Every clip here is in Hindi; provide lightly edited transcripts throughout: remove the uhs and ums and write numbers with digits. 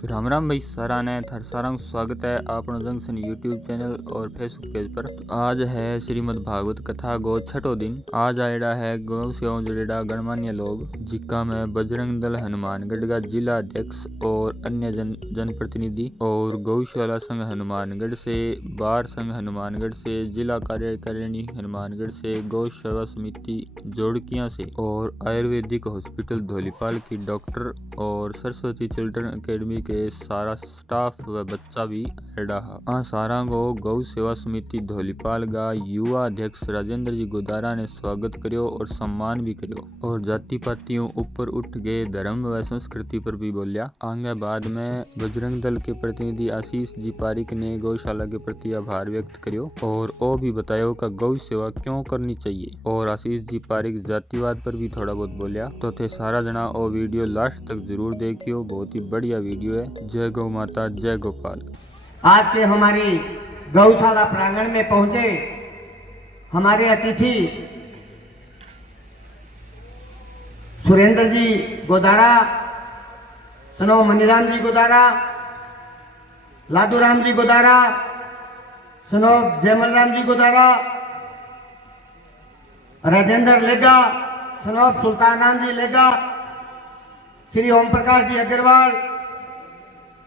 तो राम भाई सारा ने थार सारा स्वागत है आपनो जंक्शन यूट्यूब चैनल और फेसबुक पेज पर। तो आज है श्रीमद् भागवत कथा गो छठो दिन। आज आयड़ा है गौ सेवा जुड़ेड़ा गणमान्य लोग जिका में बजरंग दल हनुमानगढ़ का जिला अध्यक्ष और अन्य जनप्रतिनिधि और गौशाला संघ हनुमानगढ़ से, बार संघ हनुमानगढ़ से, जिला कार्यकारिणी हनुमानगढ़ से, गौ सेवा समिति जोड़किया से और आयुर्वेदिक हॉस्पिटल धौलीपाल की डॉक्टर और सरस्वती चिल्ड्रन अकेडमी के सारा स्टाफ व बच्चा भी रहा। सारा को गौ सेवा समिति धौलीपाल का युवा अध्यक्ष राजेंद्र जी गोदारा ने स्वागत करियो और सम्मान भी करियो और जाति पातियों ऊपर उठ गए धर्म व संस्कृति पर भी बोलिया। आगे बाद में बजरंग दल के प्रतिनिधि आशीष जी पारिक ने गौशाला के प्रति आभार व्यक्त करियो और वो भी बतायो कि गौ सेवा क्यों करनी चाहिए। और आशीष जी पारिक जातिवाद पर भी थोड़ा बहुत बोलिया। तो थे सारा जना वो वीडियो लास्ट तक जरूर देखियो, बहुत ही बढ़िया वीडियो है। जय गौ माता, जय गोपाल। आज के हमारी गौशाला प्रांगण में पहुंचे हमारे अतिथि सुरेंद्र जी गोदारा, सनो मनीराम जी गोदारा, लादूराम जी गोदारा, सनो जयमल राम जी गोदारा, राजेंद्र लेगा, सनो सुल्तान राम जी लेगा, श्री ओम प्रकाश जी अग्रवाल,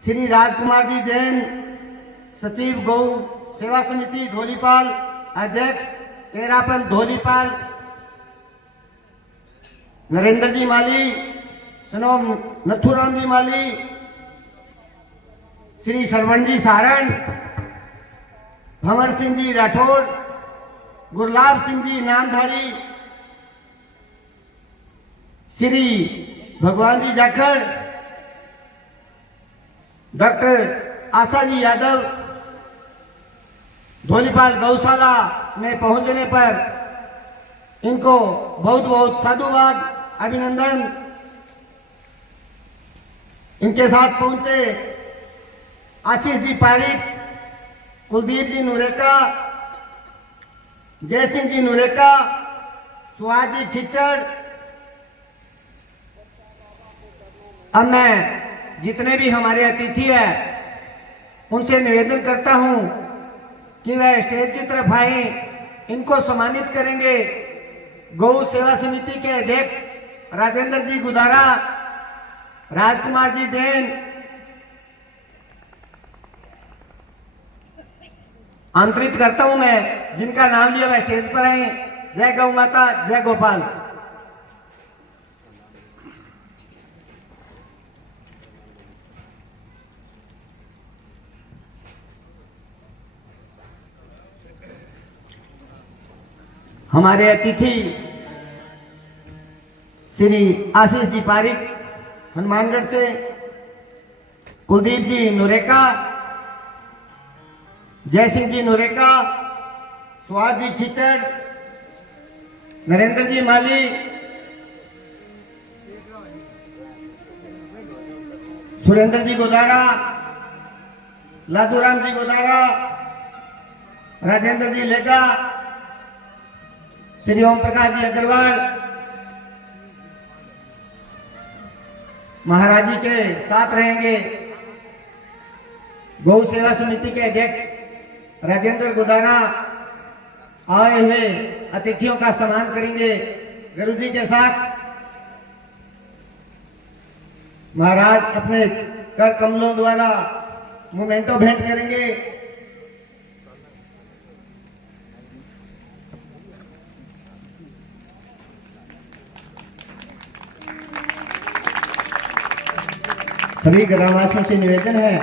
श्री राजकुमार जी जैन, सचिव गौ सेवा समिति धौलीपाल, अध्यक्ष तेरापन धौलीपाल, नरेंद्र जी माली, सनो नथुराम जी माली, श्री सरवण जी सारण, भंवर सिंह जी राठौड़, गुरलाब सिंह जी नामधारी, श्री भगवान जी जाखड़, डॉक्टर आशा जी यादव। धौलीपाल गौशाला में पहुंचने पर इनको बहुत बहुत साधुवाद, अभिनंदन। इनके साथ पहुंचे आशीष जी पारिक, कुलदीप जी नुरेका, जय सिंह जी नुरेका, सुहास जी खिचड़। अब मैं जितने भी हमारे अतिथि हैं उनसे निवेदन करता हूं कि वह स्टेज की तरफ आए, इनको सम्मानित करेंगे। गौ सेवा समिति के अध्यक्ष राजेंद्र जी गोदारा, राजकुमार जी जैन, आमंत्रित करता हूं मैं जिनका नाम लिया वह स्टेज पर आए। जय गौ माता, जय गोपाल। हमारे अतिथि श्री आशीष जी पारिक हनुमानगढ़ से, कुलदीप जी नुरेका, जय सिंह जी नुरेका, सुहास जी खिचड़, नरेंद्र जी माली, सुरेंद्र जी गोदारा, लादूराम जी गोदारा, राजेंद्र जी लेगा, श्री ओम प्रकाश जी अग्रवाल, महाराज जी के साथ रहेंगे। गौ सेवा समिति के अध्यक्ष राजेंद्र गोदारा आए हुए अतिथियों का सम्मान करेंगे। गुरु जी के साथ महाराज अपने कर कमलों द्वारा मोमेंटो भेंट करेंगे। सभी ग्रामवासियों से निवेदन है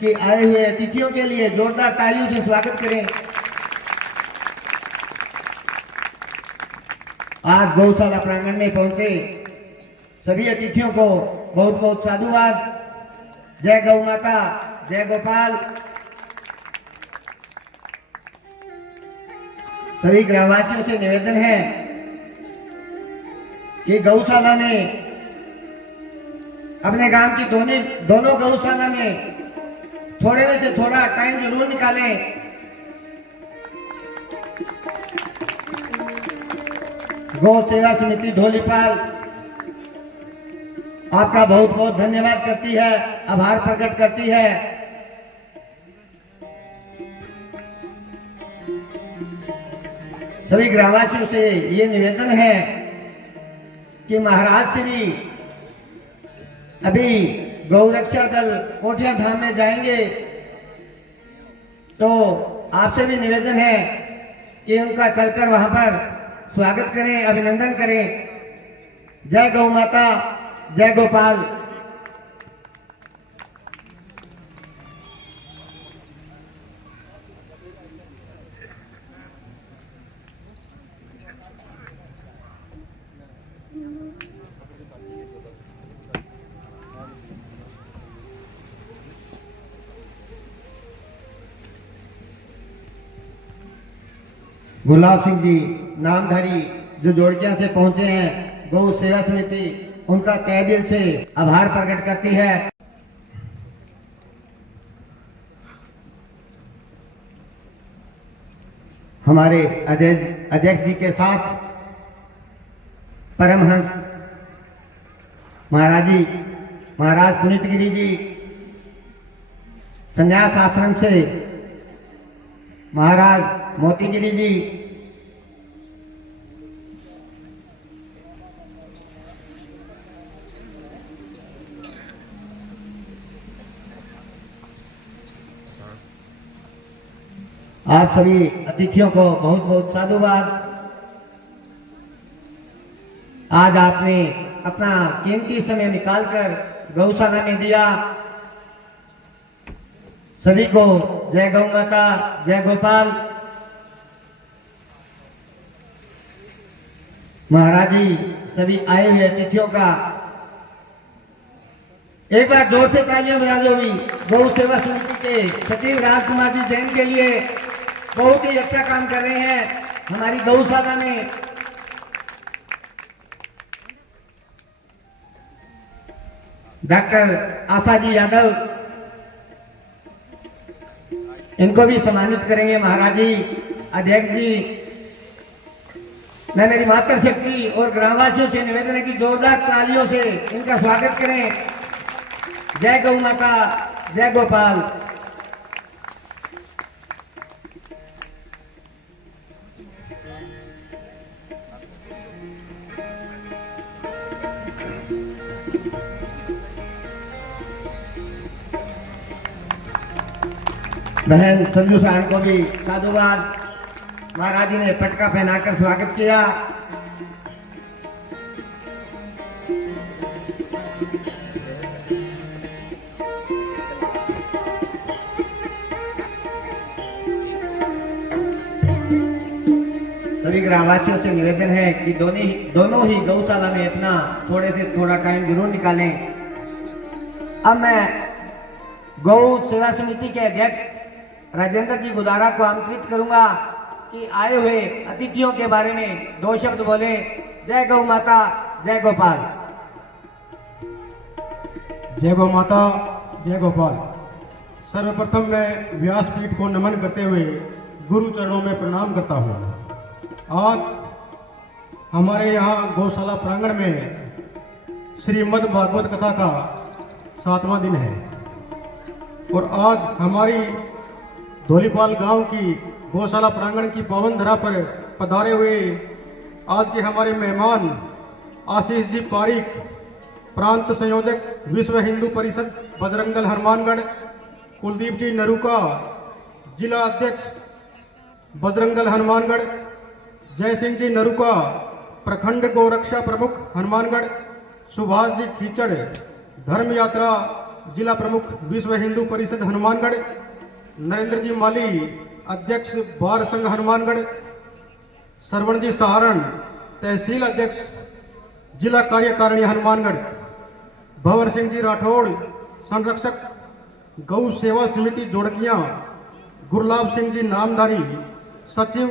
कि आए हुए अतिथियों के लिए जोरदार तालियों से स्वागत करें। आज गौशाला प्रांगण में पहुंचे सभी अतिथियों को बहुत बहुत साधुवाद। जय गौ माता, जय गोपाल। सभी ग्रामवासियों से निवेदन है कि गौशाला में अपने गांव की दोनों गौशाला में थोड़े में से थोड़ा टाइम जरूर निकालें। गौ सेवा समिति धौलीपाल आपका बहुत बहुत धन्यवाद करती है, आभार प्रकट करती है। सभी ग्रामवासियों से ये निवेदन है कि महाराज श्री अभी गौरक्षा दल कोठिया धाम में जाएंगे, तो आपसे भी निवेदन है कि उनका चलकर वहां पर स्वागत करें, अभिनंदन करें। जय गौ माता, जय गोपाल। गुलाब सिंह जी नामधारी जो जोड़किया से पहुंचे हैं, गौ सेवा समिति उनका तहे दिल से आभार प्रकट करती है। हमारे अध्यक्ष जी के साथ परमहंस महाराज पुनीत गिरी जी, संन्यास आश्रम से महाराज मोतीगिरी जी, आप सभी अतिथियों को बहुत बहुत साधुवाद। आज आपने अपना कीमती समय निकालकर गौशाला में दिया। सभी को जय गौ माता, जय गोपाल। महाराज जी सभी आए हुए अतिथियों का एक बार जोर से तालियां बजा लो। भी गौ सेवा समिति के सचिव राजकुमार जी जैन के लिए बहुत ही अच्छा काम कर रहे हैं हमारी गौशाला में। डॉक्टर आशा जी यादव, इनको भी सम्मानित करेंगे महाराज जी। अध्यक्ष जी, मैं मेरी मातृशक्ति और ग्रामवासियों से निवेदन है कि जोरदार तालियों से इनका स्वागत करें। जय गौ माता, जय गोपाल। बहन संजू साहन को भी साधुवाद। महाराज जी ने पटका पहनाकर स्वागत किया। सभी ग्रामवासियों से निवेदन है कि दोनों ही गौशाला में अपना थोड़ा टाइम जरूर निकालें। अब मैं गौ सेवा समिति के अध्यक्ष राजेंद्र जी गुदारा को आमंत्रित करूंगा कि आए हुए अतिथियों के बारे में 2 शब्द बोले। जय गौ माता, जय गोपाल। जय गौ माता, जय गोपाल। सर्वप्रथम मैं व्यासपीठ को नमन करते हुए गुरु चरणों में प्रणाम करता हूँ। आज हमारे यहाँ गौशाला प्रांगण में श्रीमद् भागवत कथा का 7वां दिन है और आज हमारी धोलीपाल गांव की गौशाला प्रांगण की पावन धरा पर पधारे हुए आज के हमारे मेहमान आशीष जी पारिक, प्रांत संयोजक विश्व हिंदू परिषद बजरंग दल हनुमानगढ़, कुलदीप जी नरूका, जिला अध्यक्ष बजरंग दल हनुमानगढ़, जय सिंह जी नरूका, प्रखंड गौरक्षा प्रमुख हनुमानगढ़, सुभाष जी खीचड़, धर्म यात्रा जिला प्रमुख विश्व हिंदू परिषद हनुमानगढ़, नरेंद्र जी माली, अध्यक्ष बार संघ हनुमानगढ़, श्रवण जी सहारण, तहसील अध्यक्ष जिला कार्यकारिणी हनुमानगढ़, भंवर सिंह जी राठौड़, संरक्षक गौ सेवा समिति जोड़किया, गुरलाब सिंह जी नामधारी, सचिव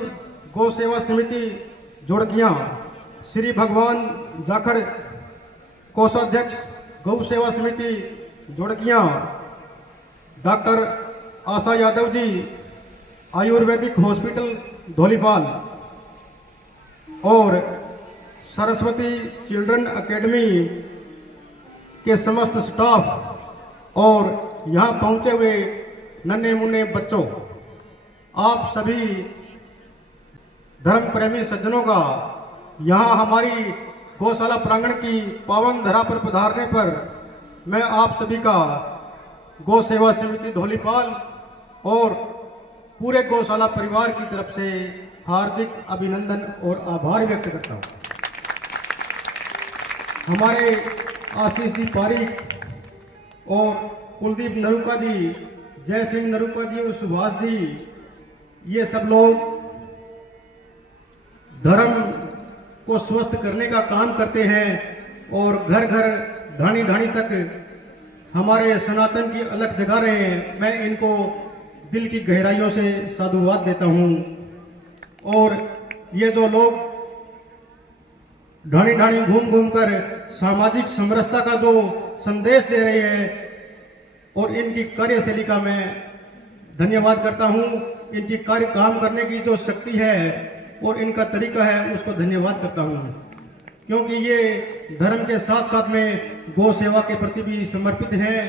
गौ सेवा समिति जोड़किया, श्री भगवान जाखड़, कोषाध्यक्ष गौ सेवा समिति जोड़किया, डॉक्टर आशा यादव जी, आयुर्वेदिक हॉस्पिटल धोलीपाल और सरस्वती चिल्ड्रन एकेडमी के समस्त स्टाफ और यहाँ पहुंचे हुए नन्हे मुन्ने बच्चों, आप सभी धर्म प्रेमी सज्जनों का यहाँ हमारी गौशाला प्रांगण की पावन धरा पर पधारने पर मैं आप सभी का गौ सेवा समिति धौलीपाल और पूरे गौशाला परिवार की तरफ से हार्दिक अभिनंदन और आभार व्यक्त करता हूँ। हमारे आशीष जी पारीक और कुलदीप नरूका जी, जय सिंह नरूका जी और सुभाष जी, ये सब लोग धर्म को स्वस्थ करने का काम करते हैं और घर घर ढाणी ढाणी तक हमारे सनातन की अलख जगा रहे हैं। मैं इनको दिल की गहराइयों से साधुवाद देता हूं। और ये जो लोग ढाणी ढाणी घूम घूम कर सामाजिक समरसता का जो संदेश दे रहे हैं, और इनकी कार्यशैली का मैं धन्यवाद करता हूं। इनकी कार्य काम करने की जो शक्ति है और इनका तरीका है, उसको धन्यवाद करता हूं, क्योंकि ये धर्म के साथ साथ में गौ सेवा के प्रति भी समर्पित हैं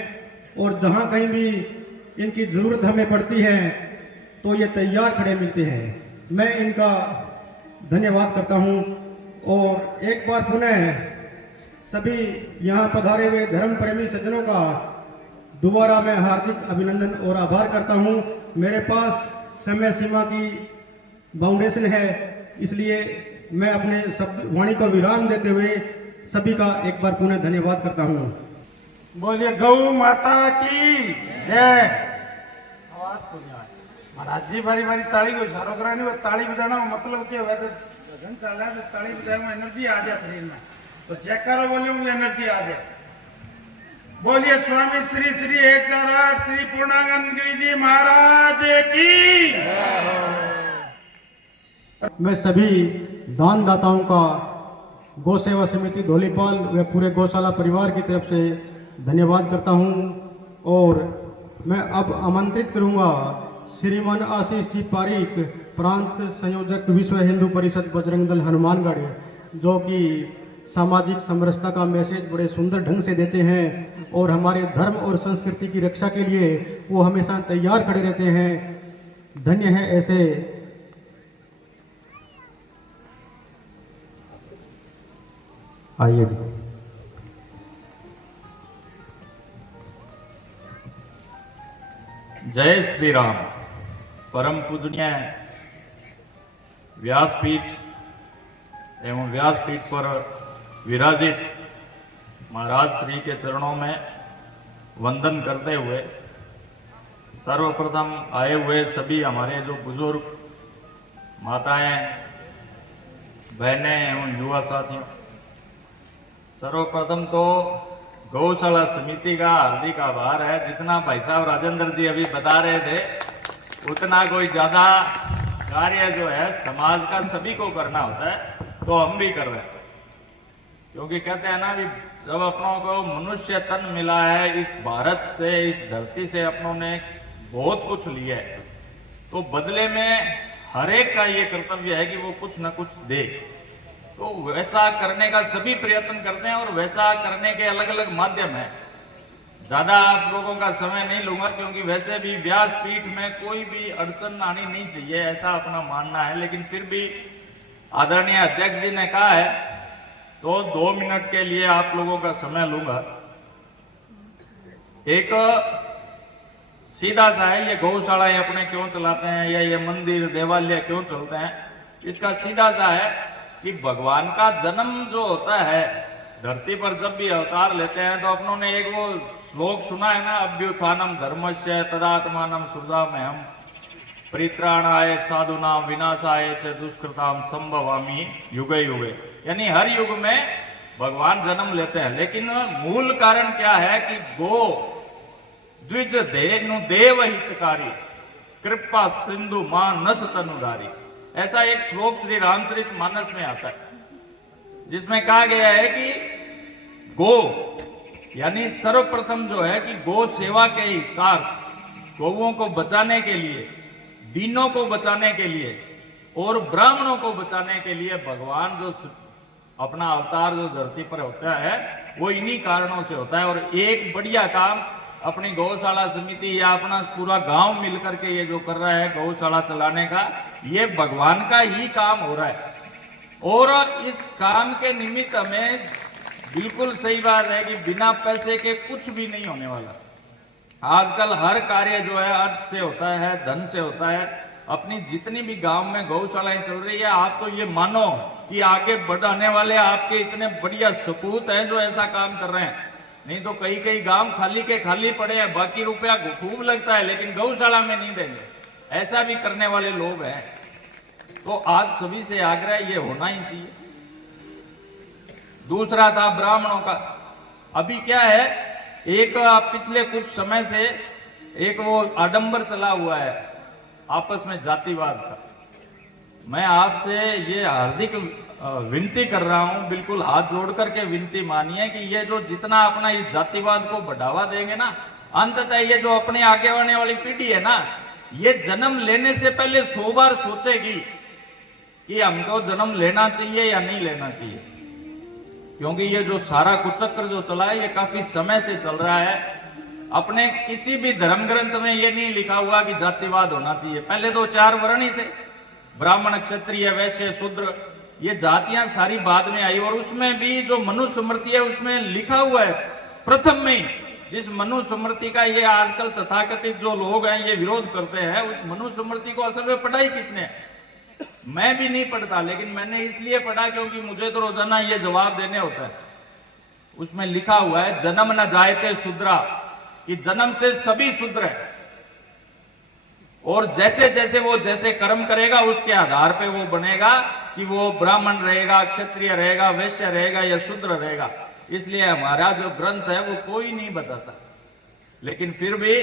और जहां कहीं भी इनकी जरूरत हमें पड़ती है तो ये तैयार खड़े मिलते हैं। मैं इनका धन्यवाद करता हूं। और एक बार पुनः सभी यहाँ पधारे हुए धर्म प्रेमी सज्जनों का दोबारा मैं हार्दिक अभिनंदन और आभार करता हूं। मेरे पास समय सीमा की बाउंडेशन है, इसलिए मैं अपने शब्द वाणी को विराम देते हुए सभी का एक बार पुनः धन्यवाद करता हूं। बोलिए गौ माता की जय। आवाज को नहीं आए महाराज जी, बारी बारी ताली को इशारो करानी और ताली बजाना मतलब क्या हुआ, तो भजन चल रहा है तो ताली बजाए एनर्जी आ जाए शरीर में, तो चेक करो वॉल्यूम एनर्जी आ जाए। बोलिए स्वामी श्री श्री 1008 श्री पूर्णानंद गिरी जी महाराज की। मैं सभी दानदाताओं का गौ सेवा समिति धौलीपाल व पूरे गौशाला परिवार की तरफ से धन्यवाद करता हूं। और मैं अब आमंत्रित करूंगा श्रीमान आशीष जी पारीक, प्रांत संयोजक विश्व हिंदू परिषद बजरंग दल हनुमानगढ़, जो कि सामाजिक समरसता का मैसेज बड़े सुंदर ढंग से देते हैं और हमारे धर्म और संस्कृति की रक्षा के लिए वो हमेशा तैयार खड़े रहते हैं। धन्य है ऐसे आइए। जय श्री राम। परम पूजनीय व्यासपीठ एवं व्यासपीठ पर विराजित महाराज श्री के चरणों में वंदन करते हुए सर्वप्रथम आए हुए सभी हमारे जो बुजुर्ग माताएं, बहनें एवं युवा साथियों, सर्वप्रथम तो गौशाला समिति का हार्दिक आभार है। जितना भाई साहब राजेंद्र जी अभी बता रहे थे, उतना कोई ज्यादा कार्य जो है समाज का सभी को करना होता है, तो हम भी कर रहे हैं। क्योंकि कहते हैं ना भी जब अपनों को मनुष्य तन मिला है, इस भारत से, इस धरती से अपनों ने बहुत कुछ लिया है, तो बदले में हर एक का ये कर्तव्य है कि वो कुछ न कुछ दे। तो वैसा करने का सभी प्रयत्न करते हैं और वैसा करने के अलग अलग माध्यम हैं। ज्यादा आप लोगों का समय नहीं लूंगा, क्योंकि वैसे भी व्यासपीठ में कोई भी अड़चन आनी नहीं चाहिए, ऐसा अपना मानना है। लेकिन फिर भी आदरणीय अध्यक्ष जी ने कहा है तो 2 मिनट के लिए आप लोगों का समय लूंगा। एक सीधा सा है, ये गौशालाएं अपने क्यों चलाते हैं या ये मंदिर देवालय क्यों चलते हैं, इसका सीधा सा है कि भगवान का जन्म जो होता है धरती पर, जब भी अवतार लेते हैं, तो अपनों ने एक वो श्लोक सुना है ना, अभ्युत्थानम धर्मस्य तदात्मानम सृजाम्यहम् परित्राणाय साधुनाम विनाशाय च दुष्कृताम संभवामि युगे युगे। यानी हर युग में भगवान जन्म लेते हैं, लेकिन मूल कारण क्या है कि गो द्विज धेनु देव हितकारी कृपा सिंधु मां नस तनुधारी, ऐसा एक श्लोक श्री रामचरित मानस में आता है, जिसमें कहा गया है कि गो यानी सर्वप्रथम जो है कि गो सेवा के हितार्थ, गौओं को बचाने के लिए, दीनों को बचाने के लिए और ब्राह्मणों को बचाने के लिए भगवान जो अपना अवतार जो धरती पर होता है वो इन्हीं कारणों से होता है। और एक बढ़िया काम अपनी गौशाला समिति या अपना पूरा गांव मिलकर के ये जो कर रहा है गौशाला चलाने का, ये भगवान का ही काम हो रहा है। और इस काम के निमित्त हमें बिल्कुल सही बात है कि बिना पैसे के कुछ भी नहीं होने वाला। आजकल हर कार्य जो है अर्थ से होता है, धन से होता है। अपनी जितनी भी गांव में गौशालाएं चल रही है, आप तो ये मानो कि आगे बढ़ाने वाले आपके इतने बढ़िया सपूत हैं जो ऐसा काम कर रहे हैं। नहीं तो कई कई गांव खाली के खाली पड़े हैं, बाकी रुपया खूब लगता है लेकिन गौशाला में नहीं देंगे, ऐसा भी करने वाले लोग हैं। तो आज सभी से आग्रह ये होना ही चाहिए। दूसरा था ब्राह्मणों का। अभी क्या है, एक पिछले कुछ समय से एक वो आडंबर चला हुआ है आपस में जातिवाद का। मैं आपसे ये हार्दिक विनती कर रहा हूं, बिल्कुल हाथ जोड़ करके विनती मानिए कि ये जो जितना अपना इस जातिवाद को बढ़ावा देंगे ना, अंततः ये जो अपने आगे आने वाली पीढ़ी है ना, ये जन्म लेने से पहले 100 बार सोचेगी कि हमको जन्म लेना चाहिए या नहीं लेना चाहिए। क्योंकि ये जो सारा कुचक्र जो चला है ये काफी समय से चल रहा है। अपने किसी भी धर्म ग्रंथ में ये नहीं लिखा हुआ कि जातिवाद होना चाहिए। पहले तो 4 वर्ण ही थे, ब्राह्मण, क्षत्रिय, वैश्य, शूद्र, ये जातियां सारी बाद में आई। और उसमें भी जो मनुस्मृति है उसमें लिखा हुआ है प्रथम में ही, जिस मनुस्मृति का ये आजकल तथाकथित जो लोग हैं ये विरोध करते हैं, उस मनुस्मृति को असल में पढ़ा ही किसने? मैं भी नहीं पढ़ता, लेकिन मैंने इसलिए पढ़ा क्योंकि मुझे तो रोजाना ये जवाब देने होता है। उसमें लिखा हुआ है जन्म न जायते शूद्रा, कि जन्म से सभी शूद्र है और जैसे जैसे वो जैसे कर्म करेगा उसके आधार पे वो बनेगा कि वो ब्राह्मण रहेगा, क्षत्रिय रहेगा, वैश्य रहेगा या शूद्र रहेगा। इसलिए हमारा जो ग्रंथ है वो कोई नहीं बताता। लेकिन फिर भी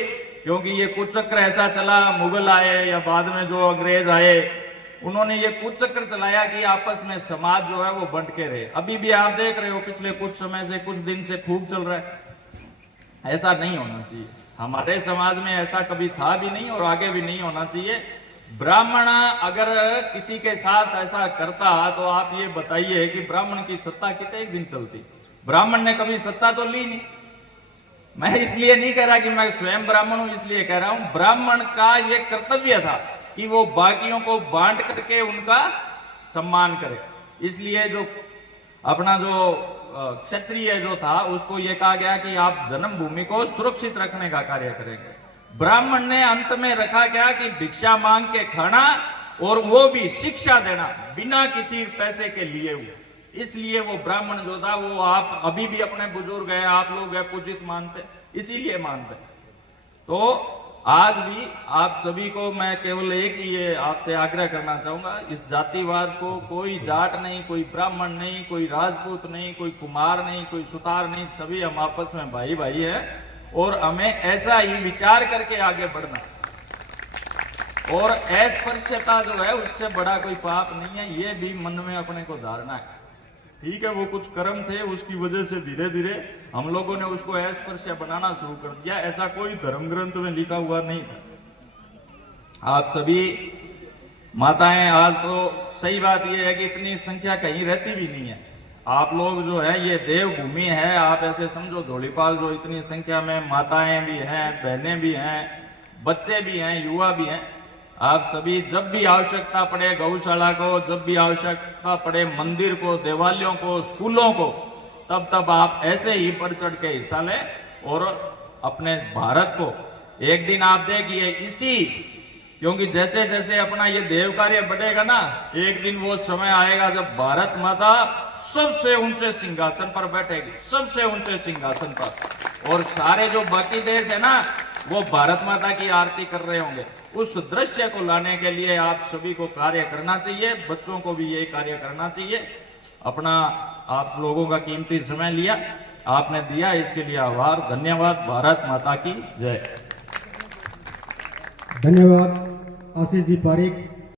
क्योंकि ये कुचक्र ऐसा चला, मुगल आए या बाद में जो अंग्रेज आए, उन्होंने ये कुचक्र चलाया कि आपस में समाज जो है वो बंट के रहे। अभी भी आप देख रहे हो पिछले कुछ समय से, कुछ दिन से खूब चल रहा है। ऐसा नहीं होना चाहिए। हमारे समाज में ऐसा कभी था भी नहीं और आगे भी नहीं होना चाहिए। ब्राह्मण अगर किसी के साथ ऐसा करता तो आप ये बताइए कि ब्राह्मण की सत्ता कितने दिन चलती? ब्राह्मण ने कभी सत्ता तो ली नहीं। मैं इसलिए नहीं कह रहा कि मैं स्वयं ब्राह्मण हूं, इसलिए कह रहा हूं ब्राह्मण का ये कर्तव्य था कि वो बाकियों को बांट करके उनका सम्मान करे। इसलिए जो अपना जो क्षत्रिय जो था उसको ये कहा गया कि आप जन्मभूमि को सुरक्षित रखने का कार्य करेंगे। ब्राह्मण ने अंत में रखा क्या कि भिक्षा मांग के खाना और वो भी शिक्षा देना बिना किसी पैसे के लिए हुए। इसलिए वो ब्राह्मण जो था वो आप अभी भी अपने बुजुर्ग हैं, आप लोग हैं, पूजित मानते, इसीलिए मानते। तो आज भी आप सभी को मैं केवल एक ही ये आपसे आग्रह करना चाहूंगा, इस जातिवाद को कोई जाट नहीं, कोई ब्राह्मण नहीं, कोई राजपूत नहीं, कोई कुमार नहीं, कोई सुतार नहीं, सभी हम आपस में भाई भाई हैं और हमें ऐसा ही विचार करके आगे बढ़ना। और अस्पृश्यता जो है उससे बड़ा कोई पाप नहीं है, ये भी मन में अपने को धारणा है। ठीक है, वो कुछ कर्म थे, उसकी वजह से धीरे धीरे हम लोगों ने उसको अस्पृश्य बनाना शुरू कर दिया। ऐसा कोई धर्म ग्रंथ में लिखा हुआ नहीं था। आप सभी माताएं, आज तो सही बात यह है कि इतनी संख्या कहीं रहती भी नहीं है। आप लोग जो है ये देवभूमि है, आप ऐसे समझो धौलीपाल जो इतनी संख्या में माताएं भी हैं, बहनें भी हैं, बच्चे भी हैं, युवा भी हैं। आप सभी जब भी आवश्यकता पड़े गौशाला को, जब भी आवश्यकता पड़े मंदिर को, देवालयों को, स्कूलों को, तब तब आप ऐसे ही बढ़ चढ़ के हिस्सा लें और अपने भारत को एक दिन आप देखिए इसी, क्योंकि जैसे जैसे अपना ये देव कार्य बढ़ेगा ना, एक दिन वो समय आएगा जब भारत माता सबसे ऊंचे सिंहासन पर बैठेगी, सबसे ऊंचे सिंहासन पर, और सारे जो बाकी देश है ना वो भारत माता की आरती कर रहे होंगे। उस दृश्य को लाने के लिए आप सभी को कार्य करना चाहिए, बच्चों को भी यही कार्य करना चाहिए। अपना आप लोगों का कीमती समय लिया, आपने दिया, इसके लिए आभार, धन्यवाद। भारत माता की जय। धन्यवाद आशीष जी पारिक।